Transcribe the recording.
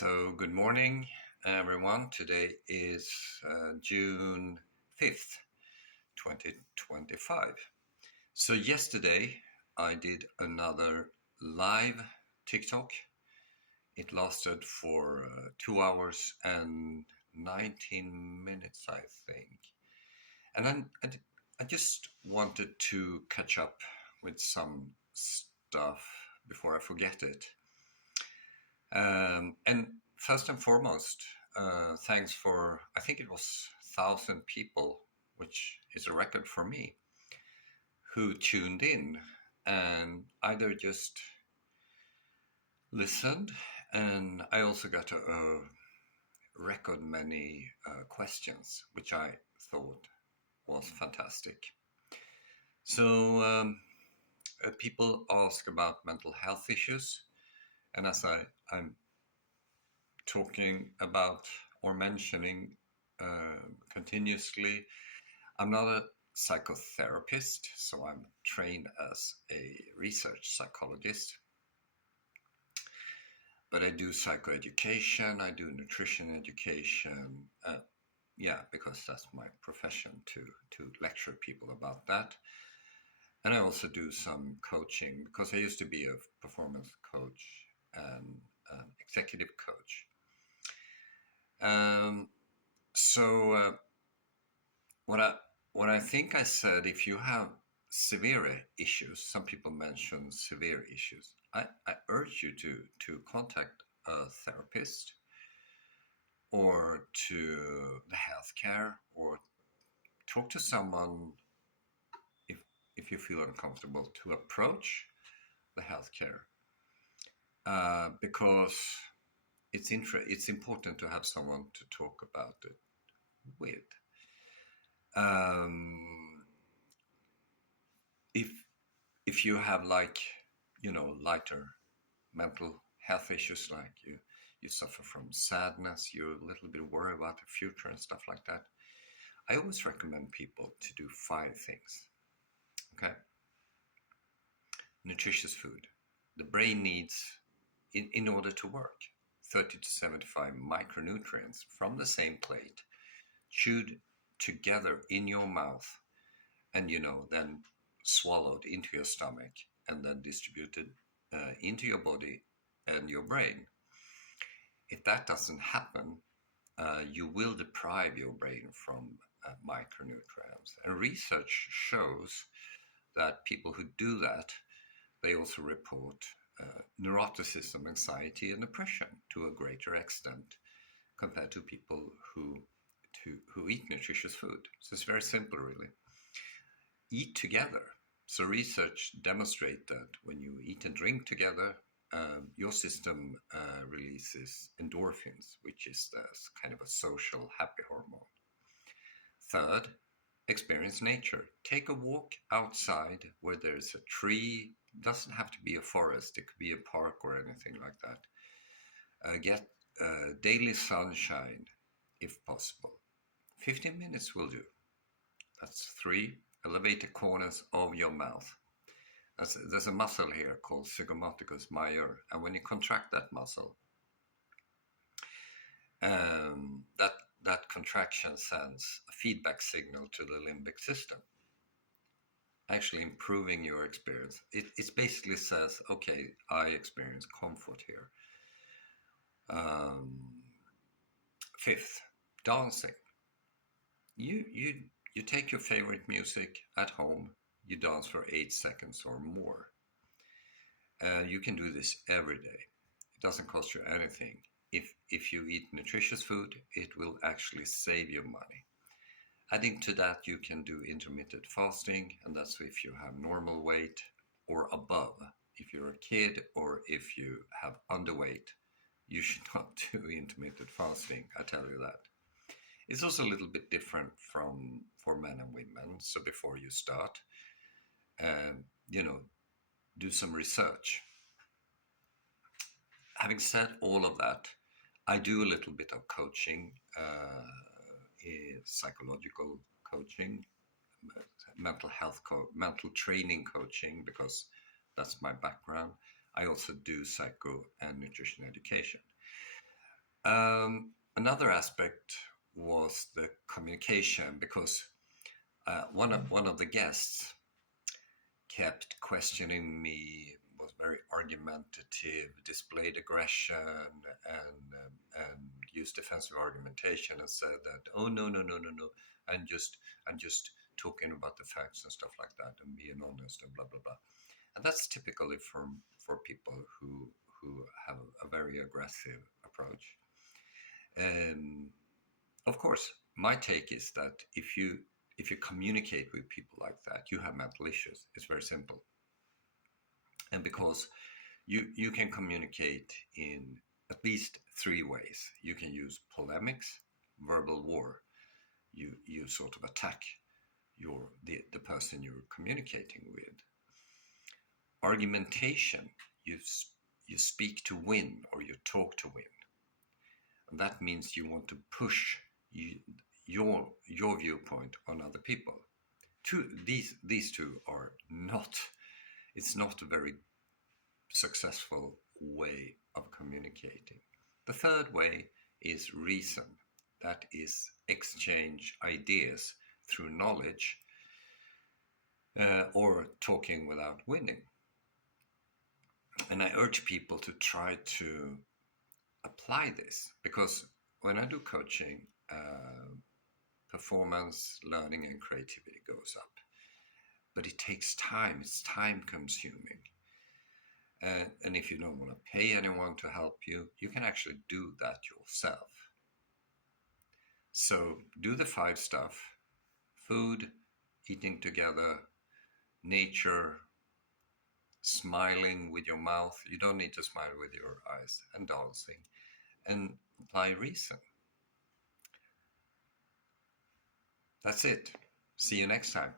Good morning, everyone. Today is June 5th, 2025. So, yesterday I did another live TikTok. It lasted for 2 hours and 19 minutes, I think. And I just wanted to catch up with some stuff before I forget it. And first and foremost, thanks for, I think it was 1,000 people, which is a record for me, who tuned in and either just listened, and I also got a record many questions, which I thought was fantastic. So people ask about mental health issues, and as I'm talking about or mentioning continuously, I'm not a psychotherapist, so I'm trained as a research psychologist. But I do psychoeducation, I do nutrition education, because that's my profession to lecture people about that. And I also do some coaching because I used to be a performance coach and executive coach. So what I think I said, if you have severe issues, some people mention severe issues, I urge you to contact a therapist or to the healthcare, or talk to someone if you feel uncomfortable to approach the healthcare, because it's important to have someone to talk about it with. If you have lighter mental health issues, like you suffer from sadness, you're a little bit worried about the future and stuff like that, I always recommend people to do 5 things. Okay. Nutritious food. The brain needs, in order to work, 30 to 75 micronutrients from the same plate, chewed together in your mouth, and then swallowed into your stomach, and then distributed into your body and your brain. If that doesn't happen, you will deprive your brain from micronutrients. And research shows that people who do that, they also report neuroticism, anxiety, and depression to a greater extent compared to people who eat nutritious food. So it's very simple, really. Eat together. So research demonstrates that when you eat and drink together, your system releases endorphins, which is kind of a social happy hormone. Third, experience nature. Take a walk outside where there's a tree. It doesn't have to be a forest. It could be a park or anything like that. Get daily sunshine if possible. 15 minutes will do. That's 3. Elevate the corners of your mouth. There's a muscle here called zygomaticus major, and when you contract that muscle, that contraction sends a feedback signal to the limbic system, actually improving your experience. It basically says, okay, I experience comfort here. 5th, dancing. You take your favorite music at home, you dance for 8 seconds or more. You can do this every day. It doesn't cost you anything. If you eat nutritious food, it will actually save you money. Adding to that, you can do intermittent fasting, and that's if you have normal weight or above. If you're a kid or if you have underweight, you should not do intermittent fasting, I tell you that. It's also a little bit different for men and women. So before you start, do some research. Having said all of that, I do a little bit of coaching, psychological coaching, mental health, mental training coaching, because that's my background. I also do psycho and nutrition education. Another aspect was the communication, because one of the guests kept questioning me, was very argumentative, displayed aggression, and used defensive argumentation, and said that, oh, no, I'm just talking about the facts and stuff like that, and being honest and blah blah blah. And that's typically for people who have a very aggressive approach. And of course, my take is that if you communicate with people like that, you have mental issues. It's very simple. And because you can communicate in at least three ways. You can use polemics, verbal war. You sort of attack the person you're communicating with. Argumentation, you speak to win, or you talk to win. And that means you want to push you, your viewpoint on other people. These two are not. It's not a very successful way of communicating. The third way is reason. That is exchange ideas through knowledge, or talking without winning. And I urge people to try to apply this, because when I do coaching, performance, learning, and creativity goes up. But it takes time, it's time consuming. And if you don't want to pay anyone to help you, you can actually do that yourself. So do the 5 stuff: food, eating together, nature, smiling with your mouth. You don't need to smile with your eyes, and dancing, and apply reason. That's it. See you next time.